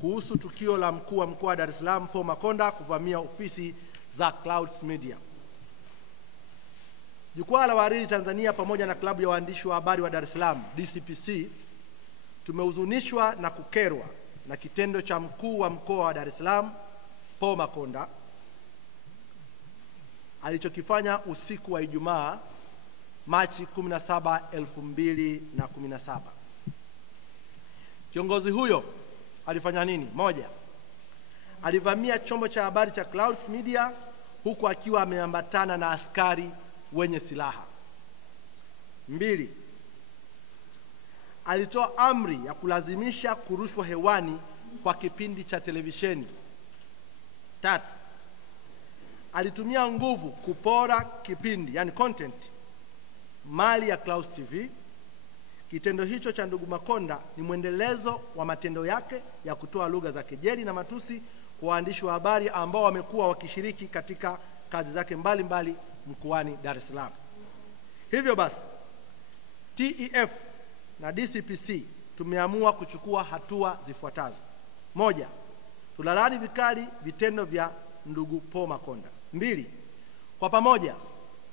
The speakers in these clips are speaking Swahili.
kuhusu tukio la mkuu wa mkoa wa Dar es Salaam Paul Makonda kuvamia ofisi za Clouds Media. Jukwaa la Wahariri Tanzania pamoja na klabu ya waandishi wa habari wa Dar es Salaam DCPC tumehuzunishwa na kukerwa na kitendo cha mkuu wa mkoa wa Dar es Salaam Paul Makonda alichokifanya usiku wa Ijumaa Machi 17, 2017. Kiongozi huyo alifanya nini? Moja, alivamia chombo cha habari cha Clouds Media huku akiwa ameambatana na askari wenye silaha. Mbili, alitoa amri ya kulazimisha kurushwa hewani kwa kipindi cha televisheni. Tatu, alitumia nguvu kupora kipindi, yani content, mali ya Clouds TV. Kitendo hicho cha ndugu Makonda ni mwendelezo wa matendo yake ya kutoa lugha za kejeli na matusi kwa waandishi wa habari ambao wamekuwa wakishiriki katika kazi zake mbalimbali mkoani Dar es Salaam. Hivyo basi, TEF na DCPC tumeamua kuchukua hatua zifuatazo. Moja, tunalaani vikali vitendo vya ndugu Paul Makonda. Mbili, kwa pamoja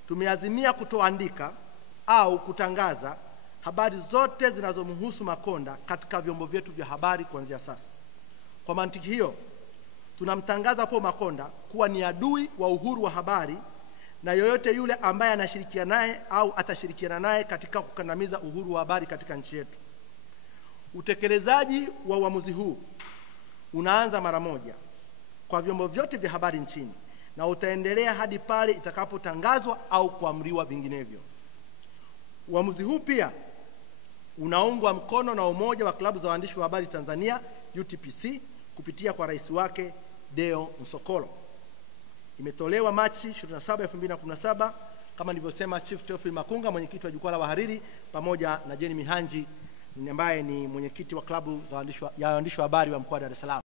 tumeazimia kutoandika au kutangaza habari zote zinazomhusu Makonda katika vyombo vyetu vya habari kuanzia sasa. Kwa mantiki hiyo, tunamtangaza Paul Makonda kuwa ni adui wa uhuru wa habari na yoyote yule ambaye anashirikiana naye au atashirikiana naye katika kukandamiza uhuru wa habari katika nchi yetu. Utekelezaji wa uamuzi huu unaanza mara moja kwa vyombo vyote vya habari nchini na utaendelea hadi pale itakapotangazwa au kuamriwa vinginevyo. Uamuzi huu pia unaungwa mkono na Umoja wa Klabu za Waandishi wa Habari Tanzania UTPC kupitia kwa rais wake Deo Nsokolo. Imetolewa Machi 27, 2017 kama nilivyosema Chief Theophil Makunga, mwenyekiti wa Jukwaa la Wahariri, pamoja na Jenny Mihanji ambaye ni mwenyekiti wa klabu za waandishi wa habari wa mkoa wa Dar es Salaam.